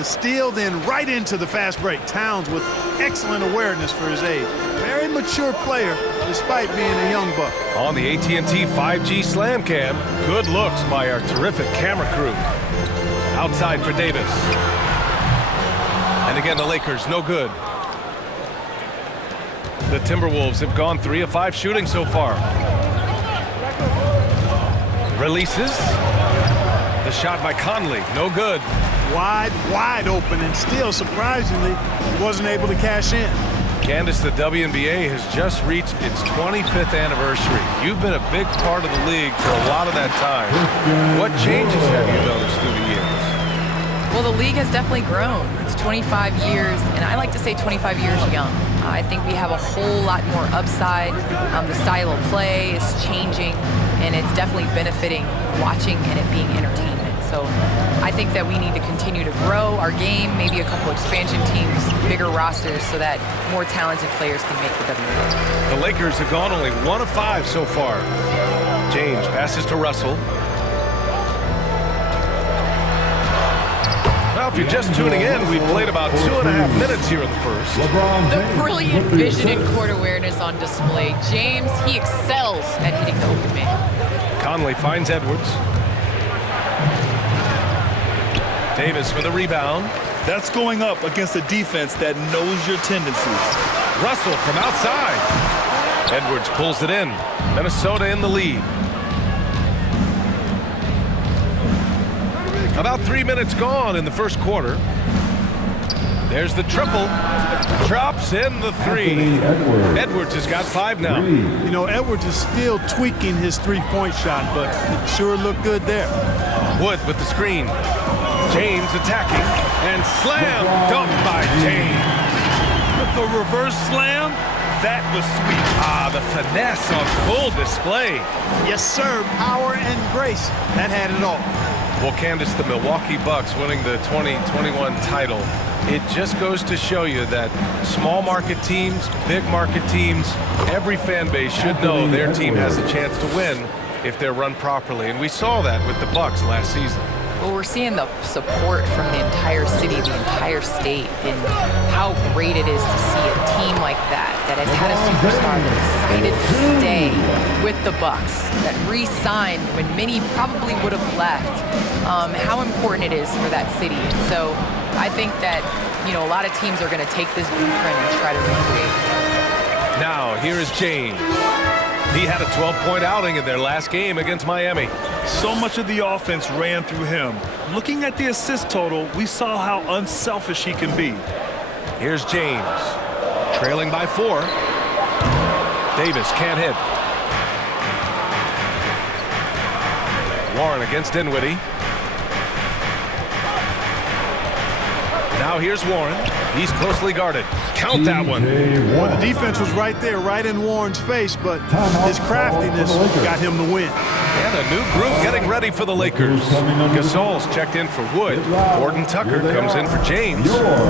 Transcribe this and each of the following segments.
The steal, then right into the fast break. Towns with excellent awareness for his age. Very mature player, despite being a young buck. On the AT&T 5G Slam Cam, good looks by our terrific camera crew. Outside for Davis. And again, the Lakers, no good. The Timberwolves have gone 3 of 5 shooting so far. Releases. The shot by Conley, no good. Wide open, and still, surprisingly, wasn't able to cash in. Candace, the WNBA has just reached its 25th anniversary. You've been a big part of the league for a lot of that time. What changes have you noticed through the years? Well, the league has definitely grown. It's 25 years, and I like to say 25 years young. I think we have a whole lot more upside. The style of play is changing, and it's definitely benefiting watching and it being entertainment. So I think that we need to continue to grow our game, maybe a couple expansion teams, bigger rosters, so that more talented players can make the WNBA. The Lakers have gone only 1 of 5 so far. James passes to Russell. Well, if you're just tuning in, we've played about 2.5 minutes here in the first. The brilliant vision and court awareness on display. James, he excels at hitting the open man. Conley finds Edwards. Davis for the rebound. That's going up against a defense that knows your tendencies. Russell from outside. Edwards pulls it in. Minnesota in the lead. About 3 minutes gone in the first quarter. There's the triple. Drops in the 3. Edwards has got 5 now. You know, Edwards is still tweaking his three-point shot, but it sure looked good there. Wood with the screen. James attacking, and slam dunked by James. The reverse slam, that was sweet. Ah, the finesse on full display. Yes, sir. Power and grace. That had it all. Well, Candace, the Milwaukee Bucks winning the 2021 title, it just goes to show you that small market teams, big market teams, every fan base should know their team has a chance to win if they're run properly. And we saw that with the Bucks last season. Well, we're seeing the support from the entire city, the entire state, and how great it is to see a team like that has had a superstar that decided to stay with the Bucks, that re-signed when many probably would have left, how important it is for that city. And so I think that, you know, a lot of teams are going to take this blueprint and try to recreate it. Now, here is James. He had a 12-point outing in their last game against Miami. So much of the offense ran through him. Looking at the assist total, we saw how unselfish he can be. Here's James, trailing by 4. Davis can't hit. Warren against Dinwiddie. Now here's Warren. He's closely guarded. Count that one. Well, the defense was right there, right in Warren's face, but his craftiness got him the win. And a new group getting ready for the Lakers. Gasol's checked in for Wood. Horton Tucker comes in for James.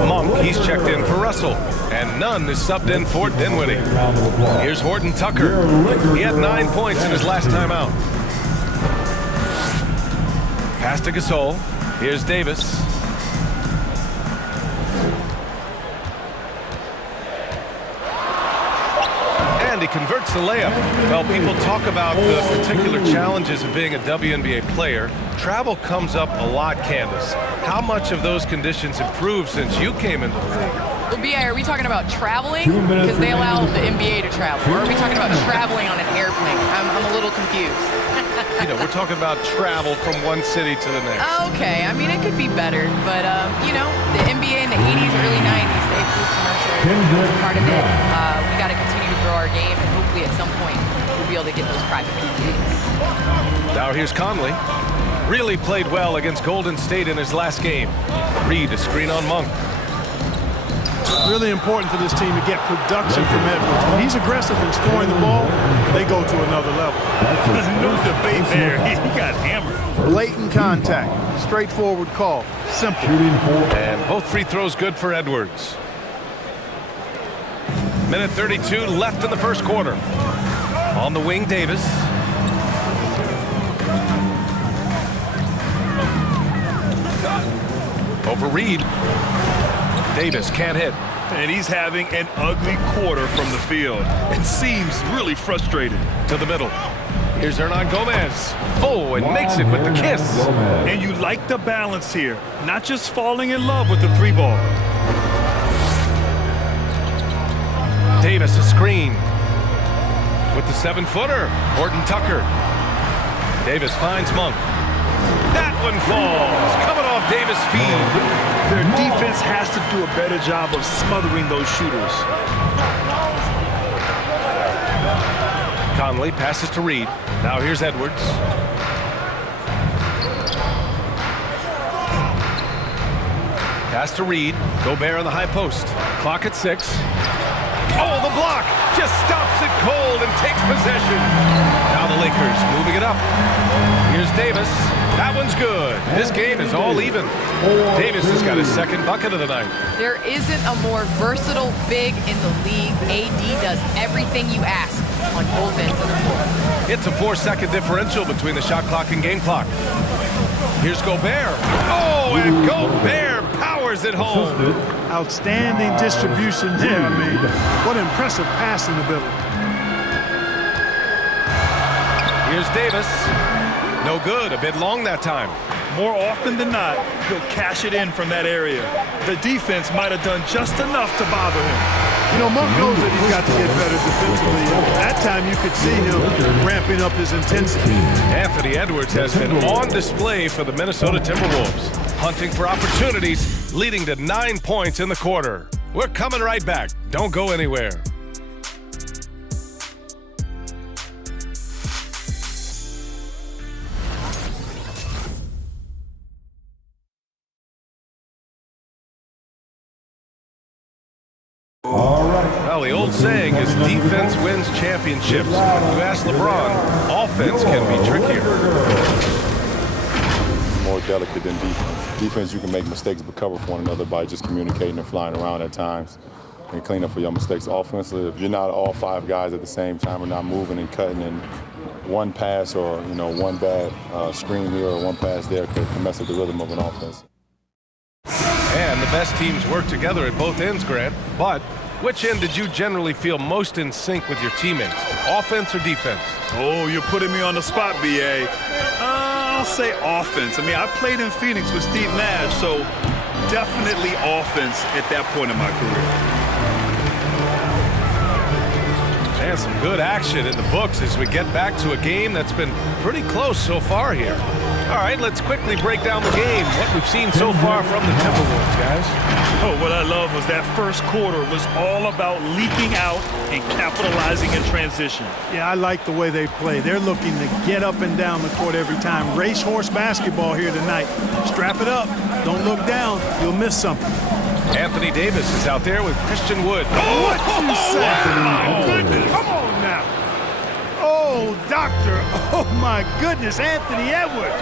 Monk, he's checked in for Russell. And Nunn is subbed in for Dinwiddie. Here's Horton Tucker. He had 9 points in his last time out. Pass to Gasol. Here's Davis. And he converts the layup. Well, people talk about the particular challenges of being a WNBA player. Travel comes up a lot, Candace. How much of those conditions improved since you came into the league? Well, B.I., are we talking about traveling? Because they allow the NBA to travel. Or are we talking about traveling on an airplane? I'm a little confused. You know, we're talking about travel from one city to the next. Okay, I mean, it could be better. But, you know, the NBA in the 80s, early 90s, they flew commercial. It's part of it. We got to continue to grow our game, and hopefully at some point we'll be able to get those private PJs. Now here's Conley. Really played well against Golden State in his last game. Reed, a screen on Monk. Really important for this team to get production from Edwards. When he's aggressive in scoring the ball, they go to another level. No debate there. He got hammered. Blatant contact. Straightforward call. Simple. And both free throws good for Edwards. Minute 32 left in the first quarter. On the wing, Davis. for Reed. Davis can't hit. And he's having an ugly quarter from the field and seems really frustrated. To the middle. Here's Hernan Gomez. Oh, and makes it with the kiss. And you like the balance here, not just falling in love with the 3-ball. Davis a screen. With the 7-footer, Horton Tucker. Davis finds Monk. That one falls, coming off Davis' feet. Their defense has to do a better job of smothering those shooters. Conley passes to Reed. Now here's Edwards. Pass to Reed. Gobert on the high post. Clock at 6. Oh, the block just stops it cold and takes possession. Now the Lakers moving it up. Here's Davis. That one's good. This game is all even. Davis has got his second bucket of the night. There isn't a more versatile big in the league. AD does everything you ask on both ends of the floor. It's a 4-second differential between the shot clock and game clock. Here's Gobert. Oh, and Gobert powers it home. Outstanding distribution there. I mean, what impressive passing ability. Here's Davis. No good. A bit long that time. More often than not, he'll cash it in from that area. The defense might have done just enough to bother him. You know, Monk knows that he's got to get better defensively. That time you could see him ramping up his intensity. Anthony Edwards has been on display for the Minnesota Timberwolves, hunting for opportunities, leading to 9 points in the quarter. We're coming right back. Don't go anywhere. Well, the old saying is defense wins championships. But you ask LeBron, offense can be trickier. More delicate than defense. Defense, you can make mistakes but cover for one another by just communicating and flying around at times and clean up for your mistakes. Offensively, if you're not all 5 guys at the same time or not moving and cutting, and one pass or one bad screen here or one pass there can mess up the rhythm of an offense. And the best teams work together at both ends, Grant. But which end did you generally feel most in sync with your teammates, offense or defense? Oh, you're putting me on the spot, B.A. I'll say offense. I mean, I played in Phoenix with Steve Nash, so definitely offense at that point in my career. And some good action in the books as we get back to a game that's been pretty close so far here. All right, let's quickly break down the game, what we've seen so far from the Timberwolves, guys. Oh, what I love was that first quarter was all about leaking out and capitalizing in transition. Yeah, I like the way they play. They're looking to get up and down the court every time. Racehorse basketball here tonight. Strap it up. Don't look down. You'll miss something. Anthony Davis is out there with Christian Wood. Oh, what you say? My goodness. Come on now. Oh, doctor. Oh, my goodness. Anthony Edwards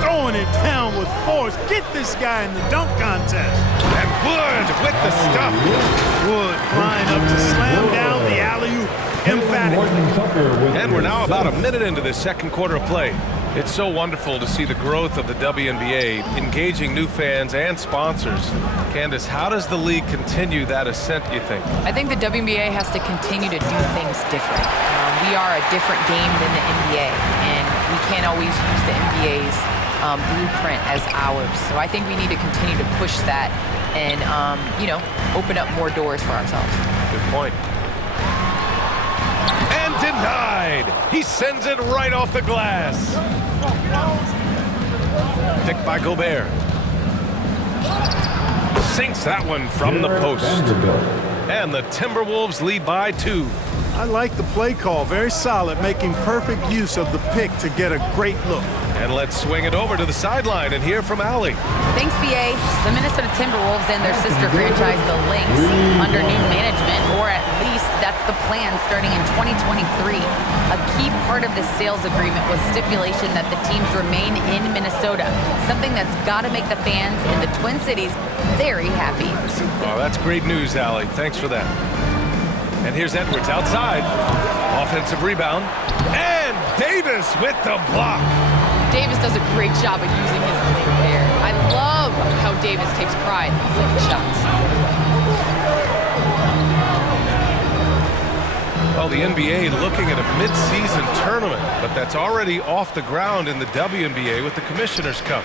throwing it down with force. Get this guy in the dunk contest. And Wood with the stuff. Wood flying up to slam down the alley-oop. Emphatic. And we're now about a minute into this second quarter of play. It's so wonderful to see the growth of the WNBA, engaging new fans and sponsors. Candace, how does the league continue that ascent, you think? I think the WNBA has to continue to do things different. We are a different game than the NBA, and we can't always use the NBA's blueprint as ours. So I think we need to continue to push that and, open up more doors for ourselves. Good point. And denied. He sends it right off the glass. Picked by Gobert. Sinks that one from the post. And the Timberwolves lead by 2. I like the play call. Very solid, making perfect use of the pick to get a great look. And let's swing it over to the sideline and hear from Allie. Thanks, BA. The Minnesota Timberwolves and their sister franchise, the Lynx, under new management, or at least that's the plan starting in 2023. A key part of this sales agreement was stipulation that the teams remain in Minnesota, something that's got to make the fans in the Twin Cities very happy. Oh, that's great news, Allie. Thanks for that. And here's Edwards outside. Offensive rebound. And Davis with the block. Davis does a great job of using his length there. I love how Davis takes pride in these second shots. Well, the NBA looking at a mid-season tournament, but that's already off the ground in the WNBA with the Commissioner's Cup.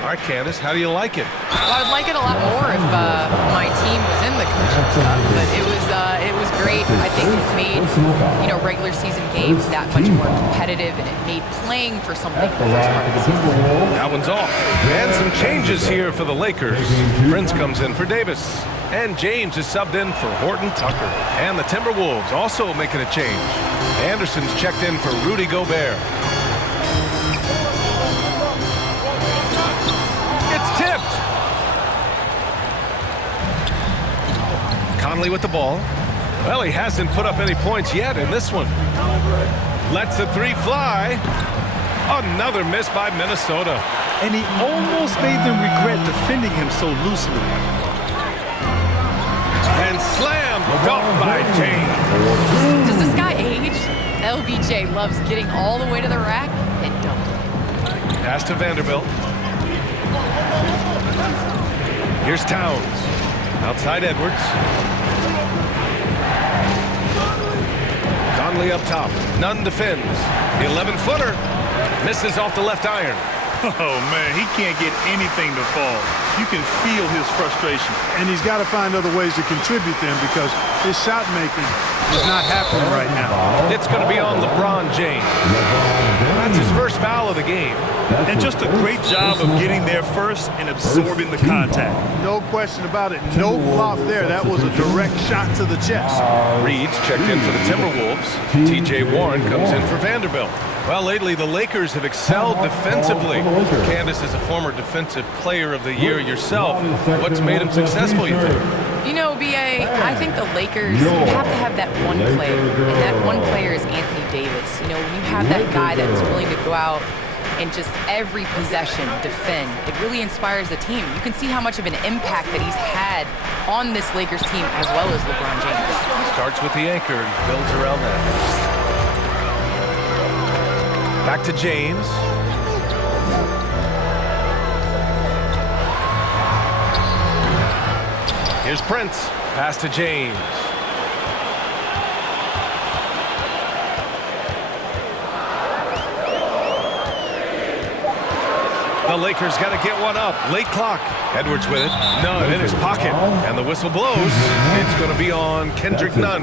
All right, Candace, how do you like it? Well, I would like it a lot more if my team was in the Commissioner's Cup, but it was great. I think it made, regular season games that much more competitive, and it made playing for something in the first part of the season. That one's off. And some changes here for the Lakers. Prince comes in for Davis. And James is subbed in for Horton Tucker. And the Timberwolves also making a change. Anderson's checked in for Rudy Gobert. It's tipped. Conley with the ball. Well, he hasn't put up any points yet in this one. Lets the three fly. Another miss by Minnesota. And he almost made them regret defending him so loosely. And slam dunked by James. Does this guy age? LBJ loves getting all the way to the rack and dunking. Pass to Vanderbilt. Here's Towns. Outside Edwards. Conley up top. Nunn defends. The 11-footer misses off the left iron. Oh, man, he can't get anything to fall. You can feel his frustration. And he's got to find other ways to contribute them because his shot making is not happening right now. It's going to be on LeBron James. That's his first foul of the game. And just a great job of getting there first and absorbing the contact. No question about it. No flop there. That was a direct shot to the chest. Reed's checked in for the Timberwolves. TJ Warren comes in for Vanderbilt. Well, lately the Lakers have excelled defensively. Candace is a former defensive player of the year yourself. What's made him successful, you think? B.A., I think the Lakers, you have to have that one player, and that one player is Anthony Davis. When you have that guy that's willing to go out and just every possession defend, it really inspires the team. You can see how much of an impact that he's had on this Lakers team as well as LeBron James. Starts with the anchor and builds around that. Back to James. Here's Prince. Pass to James. The Lakers got to get one up. Late clock. Edwards with it. Nunn in his pocket. And the whistle blows. It's going to be on Kendrick Nunn.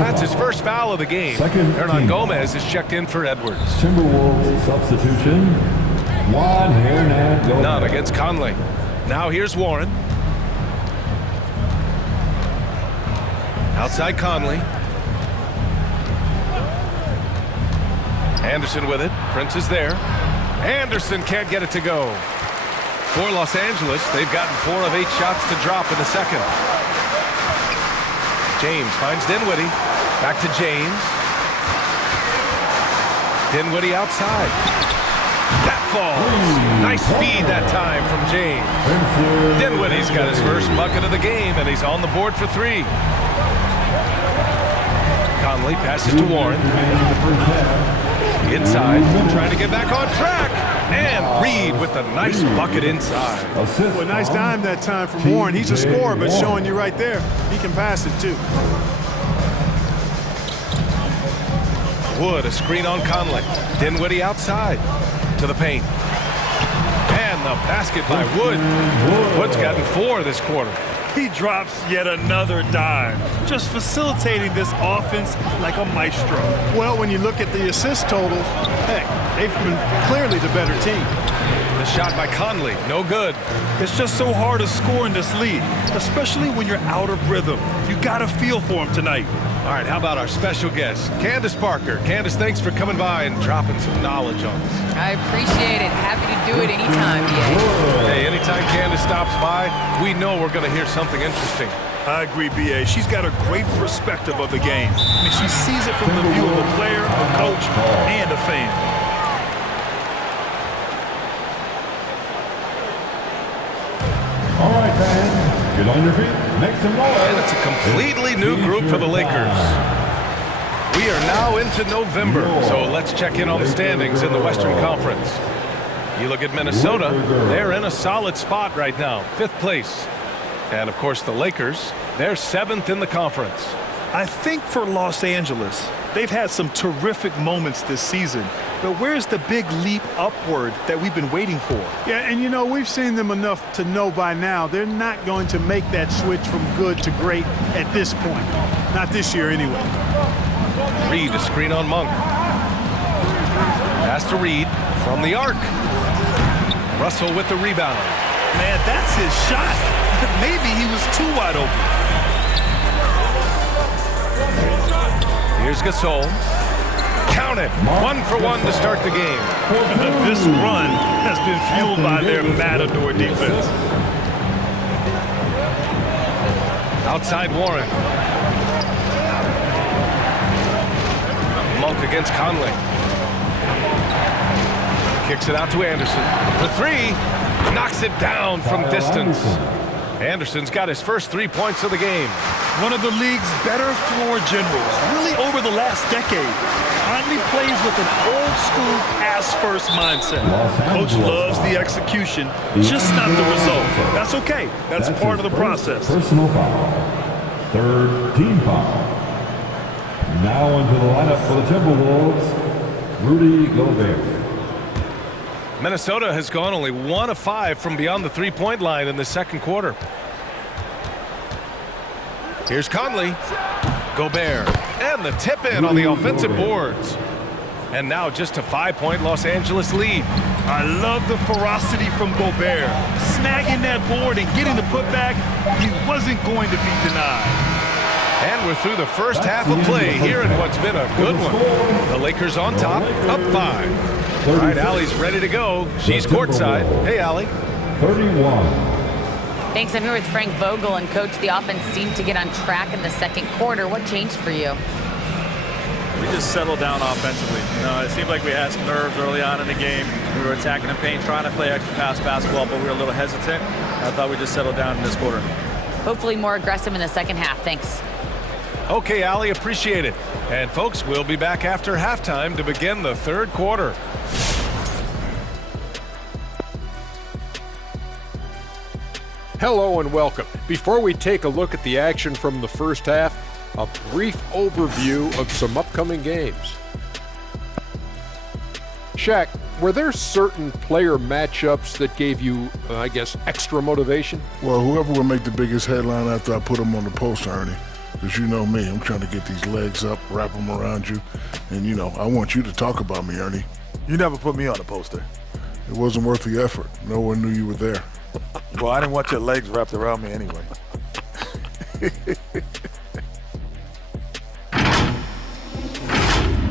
That's his first foul of the game. Hernan Gomez is checked in for Edwards. Timberwolves substitution. Nunn against Conley. Now here's Warren. Outside Conley. Anderson with it. Prince is there. Anderson can't get it to go. For Los Angeles, they've gotten 4 of 8 shots to drop in the second. James finds Dinwiddie. Back to James. Dinwiddie outside. That falls. Nice feed that time from James. Dinwiddie's got his first bucket of the game, and he's on the board for 3. Conley passes to Warren. Inside, trying to get back on track. And Reed with a nice bucket inside. Well, nice dime that time from Warren. He's a scorer, but showing you right there, he can pass it too. Wood, a screen on Conley. Dinwiddie outside to the paint. And the basket by Wood. Wood's gotten 4 this quarter. He drops yet another dime, just facilitating this offense like a maestro. Well, when you look at the assist totals, heck, they've been clearly the better team. The shot by Conley, no good. It's just so hard to score in this league, especially when you're out of rhythm. You got a feel for him tonight. All right, how about our special guest, Candace Parker. Candace, thanks for coming by and dropping some knowledge on us. I appreciate it. Happy to do it anytime, B.A. Hey, anytime Candace stops by, we know we're going to hear something interesting. I agree, B.A. She's got a great perspective of the game. I mean, she sees it from the view of a player, a coach, and a fan. All right, fans, get on your feet, make some noise. And it's a completely new group for the Lakers. We are now into November, so let's check in on the standings in the Western Conference. You look at Minnesota, they're in a solid spot right now, 5th place. And, of course, the Lakers, they're 7th in the conference. I think for Los Angeles, they've had some terrific moments this season. But where's the big leap upward that we've been waiting for? Yeah, and you know, we've seen them enough to know by now they're not going to make that switch from good to great at this point. Not this year anyway. Reed, a screen on Monk. Pass to Reed from the arc. Russell with the rebound. Man, that's his shot. Maybe he was too wide open. Here's Gasol. Count it. 1 for 1 to start the game. This run has been fueled by their matador defense. Outside Warren. Monk against Conley. Kicks it out to Anderson. For 3. Knocks it down from distance. Anderson's got his first 3 points of the game. One of the league's better floor generals, really over the last decade. Finally plays with an old-school pass-first mindset. Coach loves the execution, just not the result. That's okay. That's part of the process. Personal foul. 3rd team foul. Now into the lineup for the Timberwolves, Rudy Gobert. Minnesota has gone only 1 of 5 from beyond the 3-point line in the second quarter. Here's Conley. Gobert. And the tip in on the offensive boards. And now just a 5-point Los Angeles lead. I love the ferocity from Gobert. Snagging that board and getting the putback, he wasn't going to be denied. And we're through the first half of play here in what's been a good one. The Lakers on top, up 5. All right, Allie's ready to go. She's courtside. Hey, Allie. 31. Thanks. I'm here with Frank Vogel, and Coach, the offense seemed to get on track in the second quarter. What changed for you? We just settled down offensively. You know, it seemed like we had some nerves early on in the game. We were attacking the paint, trying to play extra pass basketball, but we were a little hesitant. I thought we just settled down in this quarter. Hopefully more aggressive in the second half. Thanks. Okay, Allie, appreciate it. And folks, we'll be back after halftime to begin the third quarter. Hello and welcome. Before we take a look at the action from the first half, a brief overview of some upcoming games. Shaq, were there certain player matchups that gave you, I guess, extra motivation? Well, whoever will make the biggest headline after I put them on the post, Ernie. Because you know me, I'm trying to get these legs up, wrap them around you. And, you know, I want you to talk about me, Ernie. You never put me on a poster. It wasn't worth the effort. No one knew you were there. Well, I didn't want your legs wrapped around me anyway.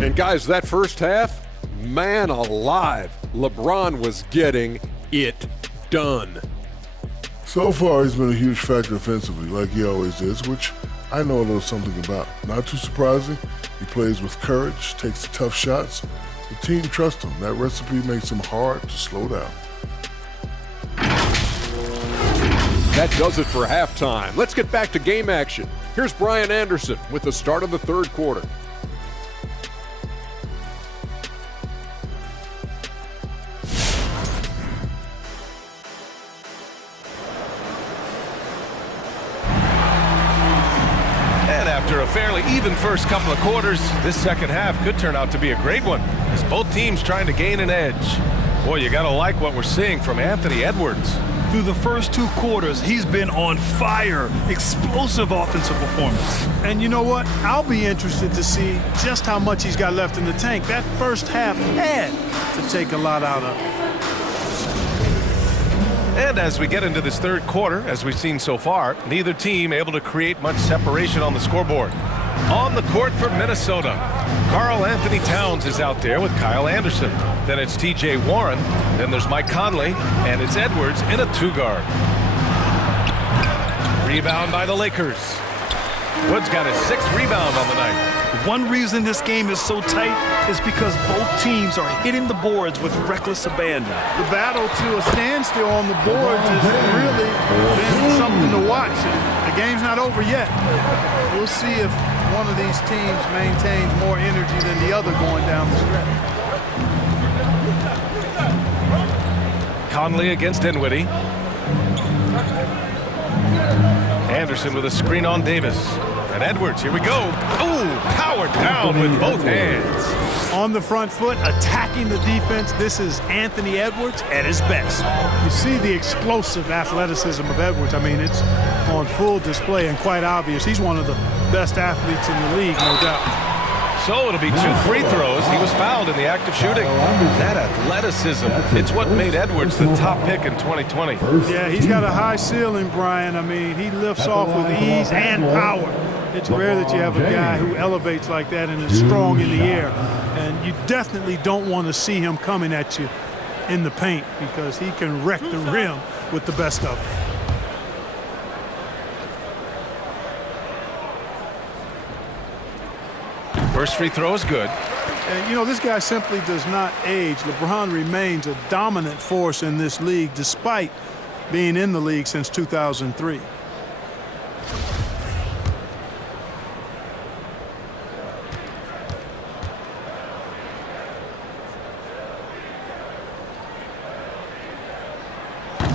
And guys, that first half, man alive, LeBron was getting it done. So far, he's been a huge factor offensively, like he always is, which I know a little something about. Not too surprising. He plays with courage, takes the tough shots. The team trusts him. That recipe makes him hard to slow down. That does it for halftime. Let's get back to game action. Here's Brian Anderson with the start of the third quarter. After a fairly even first couple of quarters, this second half could turn out to be a great one as both teams trying to gain an edge. Boy, you gotta like what we're seeing from Anthony Edwards. Through the first 2 quarters, he's been on fire. Explosive offensive performance. And you know what? I'll be interested to see just how much he's got left in the tank. That first half had to take a lot out of it. And as we get into this third quarter, as we've seen so far, neither team able to create much separation on the scoreboard. On the court for Minnesota, Karl Anthony Towns is out there with Kyle Anderson. Then it's T.J. Warren. Then there's Mike Conley. And it's Edwards in a 2-guard. Rebound by the Lakers. Woods got his 6th rebound on the night. One reason this game is so tight is because both teams are hitting the boards with reckless abandon. The battle to a standstill on the boards has really been something to watch. The game's not over yet. We'll see if one of these teams maintains more energy than the other going down the stretch. Conley against Dinwiddie. Anderson with a screen on Davis. And Edwards, here we go. Ooh, powered down with both hands. On the front foot, attacking the defense. This is Anthony Edwards at his best. You see the explosive athleticism of Edwards. I mean, it's on full display and quite obvious. He's one of the best athletes in the league, no doubt. So it'll be 2 free throws. He was fouled in the act of shooting. That athleticism, it's what made Edwards the top pick in 2020. Yeah, he's got a high ceiling, Brian. I mean, he lifts off with ease and power. It's rare that you have a guy who elevates like that and is strong in the air. And you definitely don't want to see him coming at you in the paint because he can wreck the rim with the best of them. First free throw is good. And, you know, this guy simply does not age. LeBron remains a dominant force in this league despite being in the league since 2003.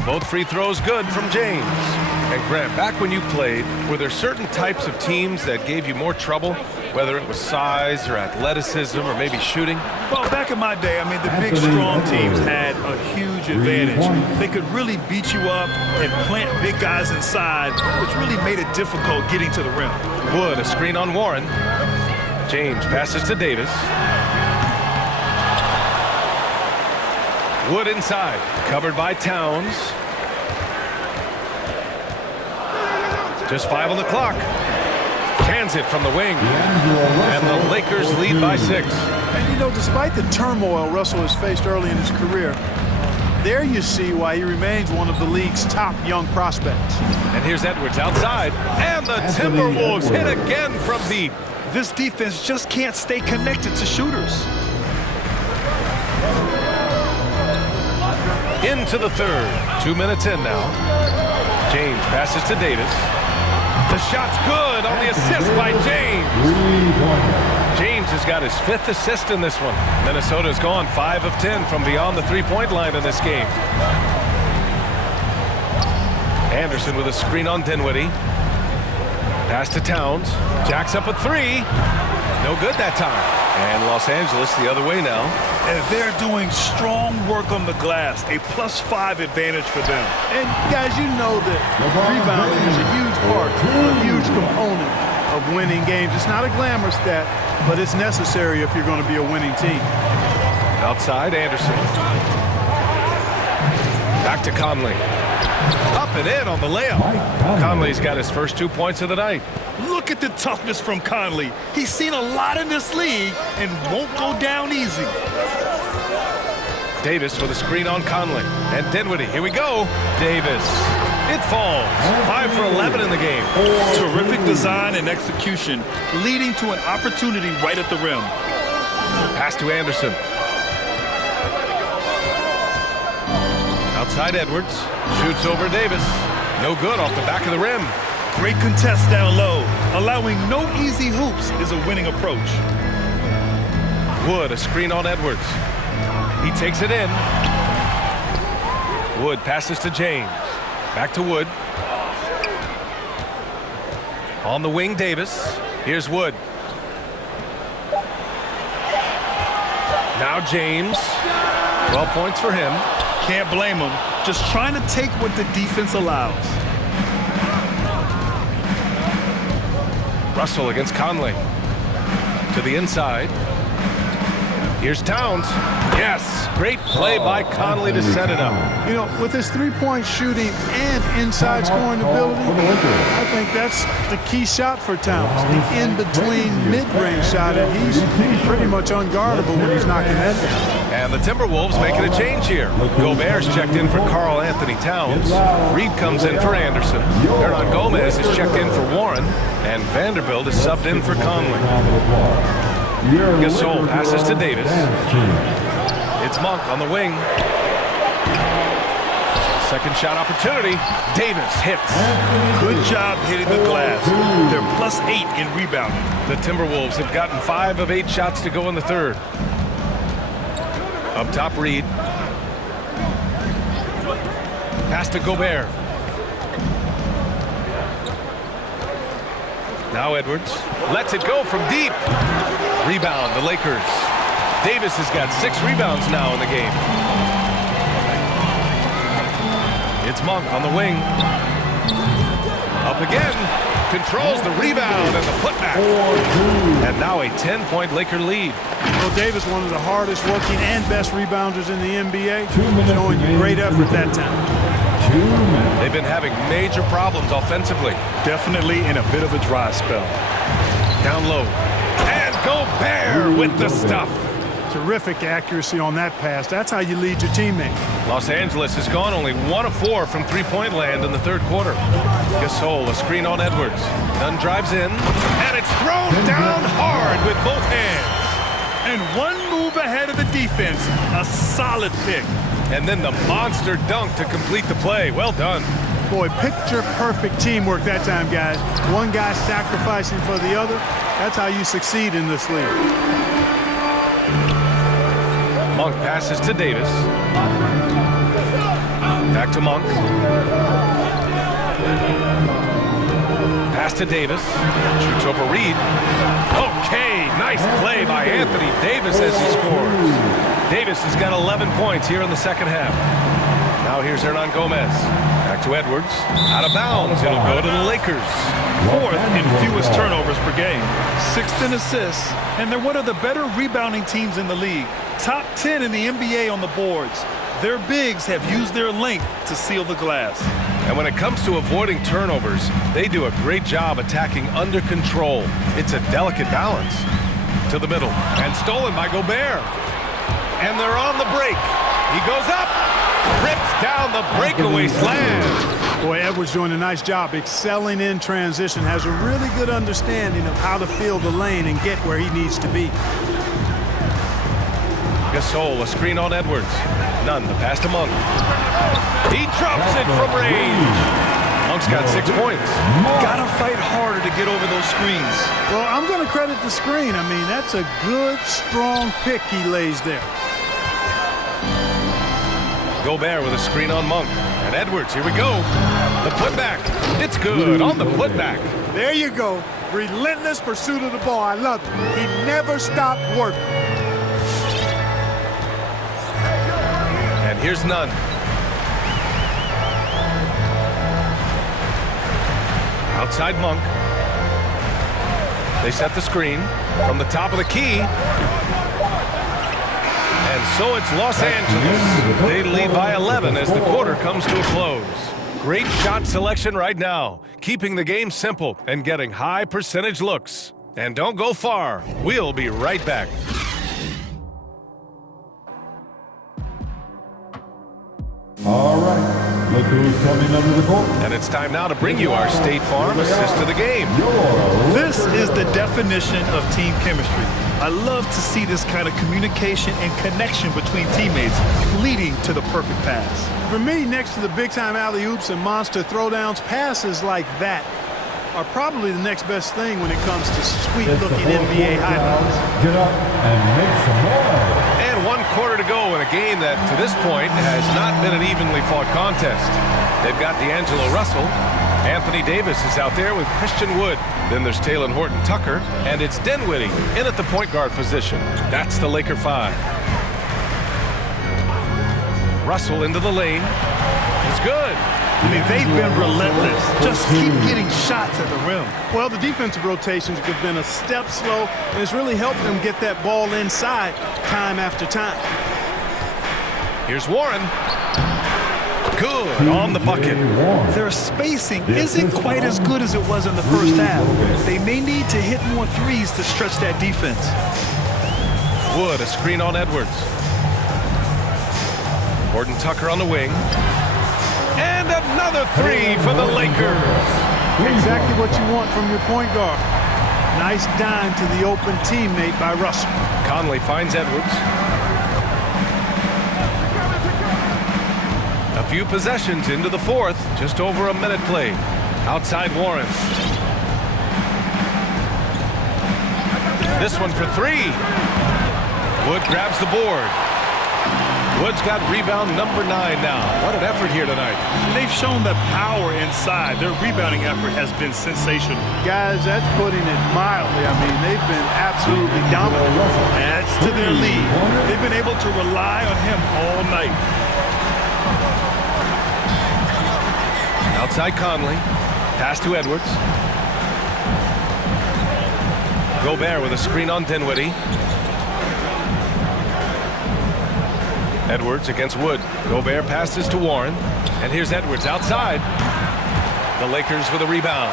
Both free throws good from James. And Grant, back when you played, were there certain types of teams that gave you more trouble, whether it was size or athleticism or maybe shooting? Well, back in my day, I mean, the big, strong teams had a huge advantage. They could really beat you up and plant big guys inside, which really made it difficult getting to the rim. Wood, a screen on Warren. James passes to Davis. Wood inside, covered by Towns. Just 5 on the clock. Cans it from the wing. And the Lakers lead by 6. And you know, despite the turmoil Russell has faced early in his career, there you see why he remains one of the league's top young prospects. And here's Edwards outside. And the Timberwolves hit again from deep. This defense just can't stay connected to shooters. Into the third. 2 minutes in now. James passes to Davis. The shot's good on the assist by James. James has got his 5th assist in this one. Minnesota's gone 5 of 10 from beyond the three-point line in this game. Anderson with a screen on Dinwiddie. Pass to Towns. Jacks up a 3. No good that time. And Los Angeles the other way now. And they're doing strong work on the glass, a +5 advantage for them. And guys, you know that rebounding is a huge part, a huge component of winning games. It's not a glamour stat, but it's necessary if you're going to be a winning team. Outside, Anderson. Back to Conley. Up and in on the layup. Conley's got his first 2 points of the night. Look at the toughness from Conley. He's seen a lot in this league and won't go down easy. Davis with a screen on Conley. And Dinwiddie, here we go. Davis. It falls. 5 for 11 in the game. Terrific design and execution, leading to an opportunity right at the rim. Pass to Anderson. Outside Edwards. Shoots over Davis. No good off the back of the rim. Great contest down low. Allowing no easy hoops is a winning approach. Wood, a screen on Edwards. He takes it in. Wood passes to James. Back to Wood. On the wing, Davis. Here's Wood. Now James. 12 points for him. Can't blame him. Just trying to take what the defense allows. Russell against Conley. To the inside. Here's Towns. Yes, great play by Conley to set it up. You know, with his three-point shooting and inside scoring ability, I think that's the key shot for Towns. The in-between mid-range shot, and he's pretty much unguardable when he's knocking that down. And the Timberwolves making a change here. Gobert's checked in for Karl Anthony Towns. Reed comes in for Anderson. Hernan Gomez is checked in for Warren. And Vanderbilt is subbed in for Conley. Gasol passes to Davis. It's Monk on the wing. Second shot opportunity. Davis hits. Good job hitting the glass. They're +8 in rebounding. The Timberwolves have gotten 5 of 8 shots to go in the third. Up top, Reed. Pass to Gobert. Now Edwards lets it go from deep. Rebound, the Lakers. Davis has got 6 rebounds now in the game. It's Monk on the wing. Up again. Controls the rebound and the putback. And now a 10-point Laker lead. Well, Davis, one of the hardest working and best rebounders in the NBA, showing great effort that time. They've been having major problems offensively. Definitely in a bit of a dry spell. Down low. And Gobert with the stuff. Terrific accuracy on that pass. That's how you lead your teammate. Los Angeles has gone only 1 of 4 from three-point land in the third quarter. Gasol, a screen on Edwards. Dunn drives in, and it's thrown down hard with both hands. And one move ahead of the defense. A solid pick. And then the monster dunk to complete the play. Well done. Boy, picture-perfect teamwork that time, guys. One guy sacrificing for the other. That's how you succeed in this league. Monk passes to Davis. Back to Monk. Pass to Davis. Shoots over Reed. Okay, nice play by Anthony Davis as he scores. Davis has got 11 points here in the second half. Now here's Hernan Gomez. Back to Edwards. Out of bounds. It'll go to the Lakers. 4th in fewest turnovers per game. 6th in assists. And they're one of the better rebounding teams in the league. Top 10 in the NBA on the boards. Their bigs have used their length to seal the glass. And when it comes to avoiding turnovers, they do a great job attacking under control. It's a delicate balance. To the middle. And stolen by Gobert. And they're on the break. He goes up. Rips down the breakaway slam. Boy, Edwards doing a nice job excelling in transition. Has a really good understanding of how to fill the lane and get where he needs to be. Gasol, a screen on Edwards. None, the pass to Monk. He drops it from range. Monk's got 6 points. Gotta fight harder to get over those screens. Well, I'm going to credit the screen. I mean, that's a good, strong pick he lays there. Gobert with a screen on Monk. And Edwards, here we go. The putback. It's good on the putback. There you go. Relentless pursuit of the ball. I love it. He never stopped working. And here's Nunn. Outside Monk. They set the screen from the top of the key. And so it's Los Angeles. They lead by 11 as the quarter comes to a close. Great shot selection right now, keeping the game simple and getting high percentage looks. And don't go far. We'll be right back. All right, look who's coming under the court. And it's time now to bring you our State Farm assist to the game. This is the definition of team chemistry. I love to see this kind of communication and connection between teammates leading to the perfect pass. For me, next to the big-time alley-oops and monster throwdowns, passes like that are probably the next best thing when it comes to sweet-looking NBA highlights. Get up and make some noise. And 1 quarter to go in a game that, to this point, has not been an evenly fought contest. They've got D'Angelo Russell. Anthony Davis is out there with Christian Wood. Then there's Talen Horton-Tucker, and it's Dinwiddie in at the point guard position. That's the Laker 5. Russell into the lane. It's good. I mean, they've been relentless. Just keep getting shots at the rim. Well, the defensive rotations have been a step slow, and it's really helped them get that ball inside time after time. Here's Warren. Good on the bucket. Their spacing isn't quite as good as it was in the first half. They may need to hit more threes to stretch that defense. Wood, a screen on Edwards. Horton-Tucker on the wing. And another three for the Lakers. Exactly what you want from your point guard. Nice dime to the open teammate by Russell. Conley finds Edwards. A few possessions into the fourth, just over a minute played. Outside Warren. This one for three. Wood grabs the board. Wood's got rebound number 9 now. What an effort here tonight. They've shown the power inside. Their rebounding effort has been sensational. Guys, that's putting it mildly. I mean, they've been absolutely dominant. Adds to their lead. They've been able to rely on him all night. Outside Conley. Pass to Edwards. Gobert with a screen on Dinwiddie. Edwards against Wood. Gobert passes to Warren. And here's Edwards outside. The Lakers with a rebound.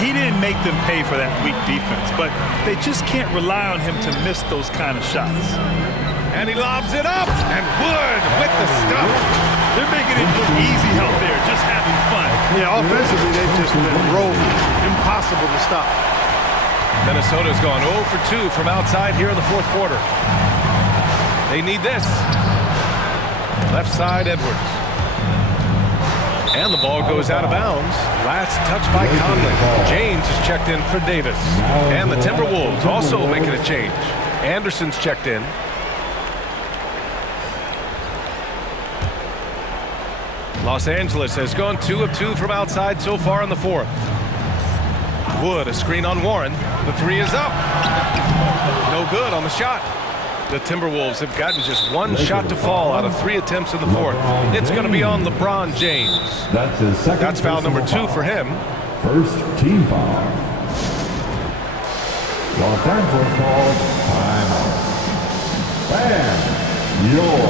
He didn't make them pay for that weak defense, but they just can't rely on him to miss those kind of shots. And he lobs it up. And Wood with the stuff. They're making it look easy out there, just having fun. Yeah, offensively, they've just been rolling. Impossible to stop. Minnesota's gone 0 for 2 from outside here in the fourth quarter. They need this. Left side, Edwards. And the ball goes out of bounds. Last touch by Conley. James is checked in for Davis. And the Timberwolves also making a change. Anderson's checked in. Los Angeles has gone 2 of 2 from outside so far in the fourth. Wood, a screen on Warren. The 3 is up. No good on the shot. The Timberwolves have gotten just 1 shot to fall out of 3 attempts in the fourth. It's going to be on LeBron James. That's his second. That's foul number 2 for him. First team foul. Los Angeles calls timeout. And your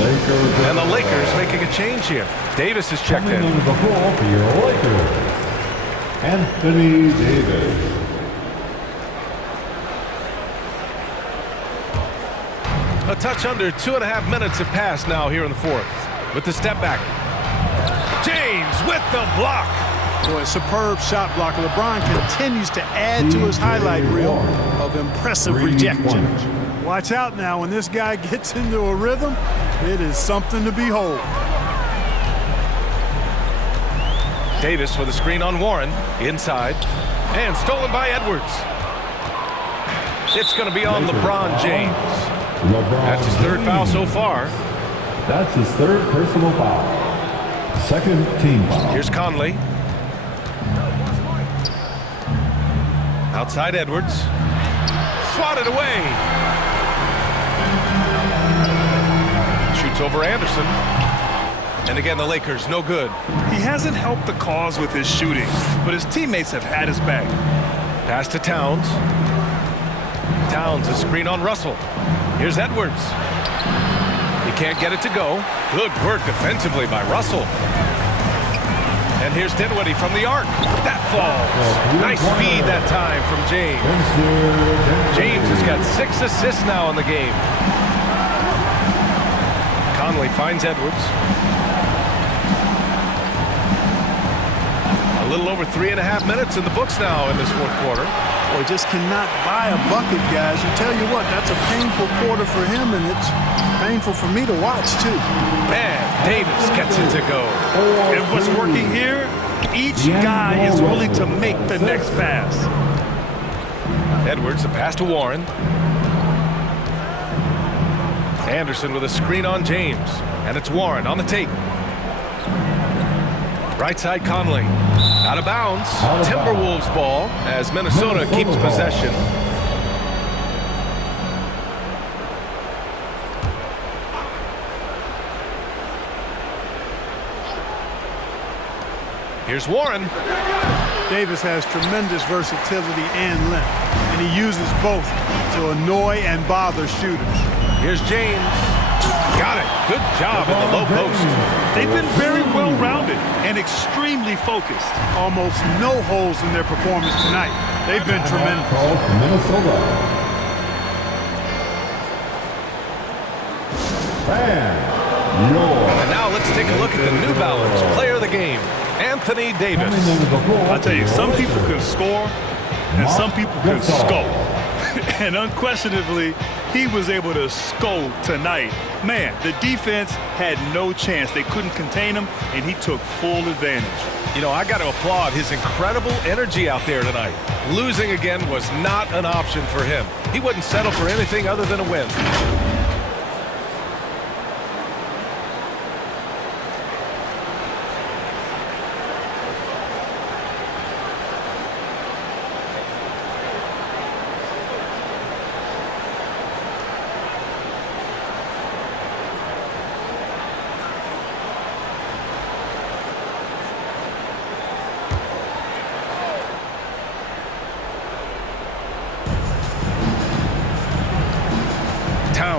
Lakers. And the Lakers making a change here. Davis is checked in. Coming into the floor for your Lakers, Anthony Davis. A touch under 2.5 minutes have passed now here in the fourth. With the step back. James with the block. Boy, a superb shot block. LeBron continues to add to his highlight reel of impressive rejection. Watch out now. When this guy gets into a rhythm, it is something to behold. Davis with a screen on Warren. Inside. And stolen by Edwards. It's going to be on LeBron James. That's his 3rd foul so far. That's his 3rd personal foul. Second team foul. Here's Conley. Outside Edwards. Swatted away. Shoots over Anderson. And again, the Lakers, no good. He hasn't helped the cause with his shooting, but his teammates have had his back. Pass to Towns. Towns, a screen on Russell. Here's Edwards. He can't get it to go. Good work defensively by Russell. And here's Dinwiddie from the arc. That falls. Nice feed that time from James. James has got 6 assists now in the game. Conley finds Edwards. A little over 3.5 minutes in the books now in this fourth quarter. Boy, just cannot buy a bucket, guys. And tell you what, that's a painful quarter for him, and it's painful for me to watch, too. Man, Davis gets it to go. And what's working here, each guy is willing to make the next pass. Edwards, a pass to Warren. Anderson with a screen on James. And it's Warren on the take. Right side Conley. Out of bounds. Timberwolves ball as Minnesota keeps possession. Here's Warren. Davis has tremendous versatility and length, and he uses both to annoy and bother shooters. Here's James. Got it. Good job in the low post. They've been very well-rounded and extremely focused. Almost no holes in their performance tonight. They've been tremendous. Minnesota. And now let's take a look at the New Balance player of the game, Anthony Davis. I tell you, some people can score and some people can score. And unquestionably, he was able to score tonight. Man, the defense had no chance. They couldn't contain him, and he took full advantage. You know, I got to applaud his incredible energy out there tonight. Losing again was not an option for him. He wouldn't settle for anything other than a win.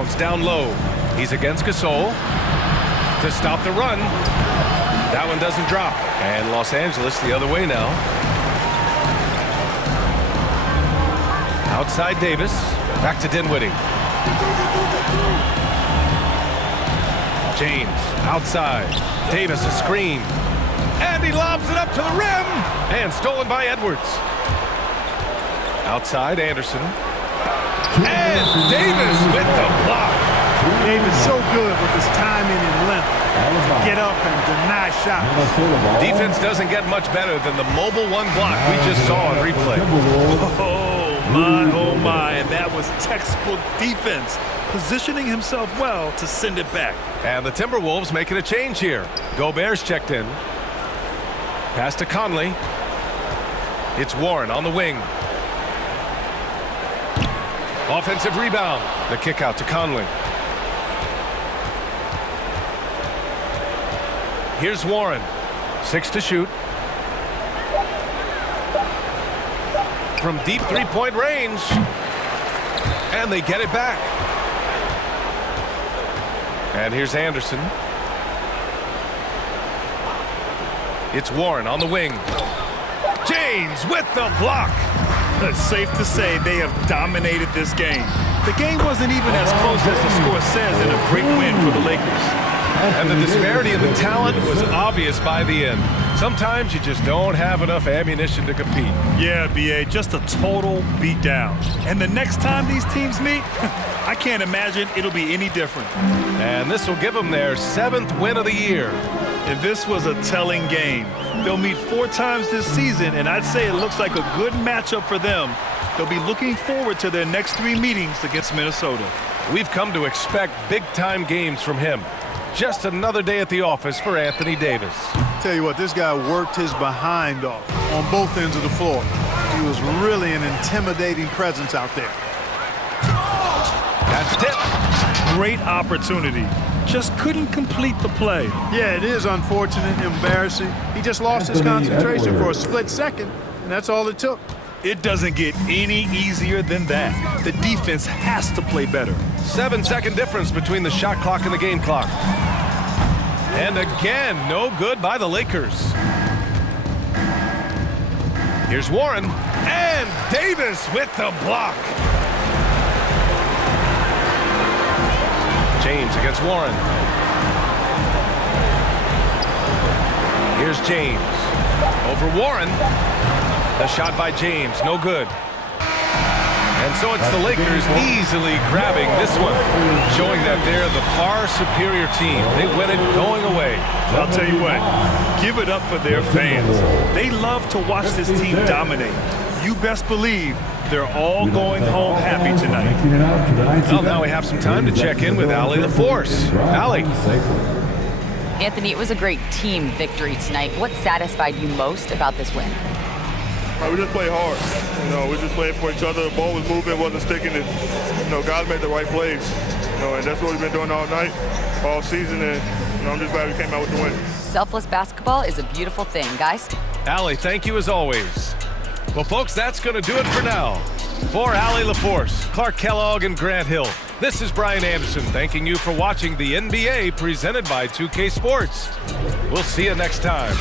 rebounds down low. He's against Gasol to stop the run. That one doesn't drop. And Los Angeles the other way now. Outside Davis. Back to Dinwiddie. James outside. Davis a screen. And he lobs it up to the rim. And stolen by Edwards. Outside Anderson. And Davis with the block. Davis so good with his timing and length. Get up and deny shots. Defense doesn't get much better than the mobile one block we just saw on replay. Oh my, and that was textbook defense. Positioning himself well to send it back. And the Timberwolves making a change here. Gobert's checked in. Pass to Conley. It's Warren on the wing. Offensive rebound. The kick out to Conley. Here's Warren. 6 to shoot. From deep three-point range. And they get it back. And here's Anderson. It's Warren on the wing. James with the block. It's safe to say they have dominated this game. The game wasn't even as close as the score says in a great win for the Lakers. And the disparity in the talent was obvious by the end. Sometimes you just don't have enough ammunition to compete. Yeah, B.A., just a total beatdown. And the next time these teams meet, I can't imagine it'll be any different. And this will give them their 7th win of the year. And this was a telling game. They'll meet 4 times this season, and I'd say it looks like a good matchup for them. They'll be looking forward to their next 3 meetings against Minnesota. We've come to expect big-time games from him. Just another day at the office for Anthony Davis. Tell you what, this guy worked his behind off on both ends of the floor. He was really an intimidating presence out there. That's it. Great opportunity. Just couldn't complete the play. Yeah, it is unfortunate, embarrassing. He just lost his concentration for a split second, and that's all it took. It doesn't get any easier than that. The defense has to play better. 7-second difference between the shot clock and the game clock. And again, no good by the Lakers. Here's Warren. And Davis with the block. James against Warren. Here's James. Over Warren. The shot by James, no good. And so it's the Lakers easily grabbing this one, showing that they're the far superior team. They win it going away. I'll tell you what, give it up for their fans. They love to watch this team dominate. You best believe they're all going home happy tonight. Well, now we have some time to check in with Allie LaForce. Allie. Anthony, it was a great team victory tonight. What satisfied you most about this win? We just played hard. We just played for each other. The ball was moving, wasn't sticking, and guys made the right plays. And that's what we've been doing all night, all season, and I'm just glad we came out with the win. Selfless basketball is a beautiful thing, guys. Allie, thank you as always. Well, folks, that's going to do it for now. For Allie LaForce, Clark Kellogg, and Grant Hill, this is Brian Anderson thanking you for watching the NBA presented by 2K Sports. We'll see you next time.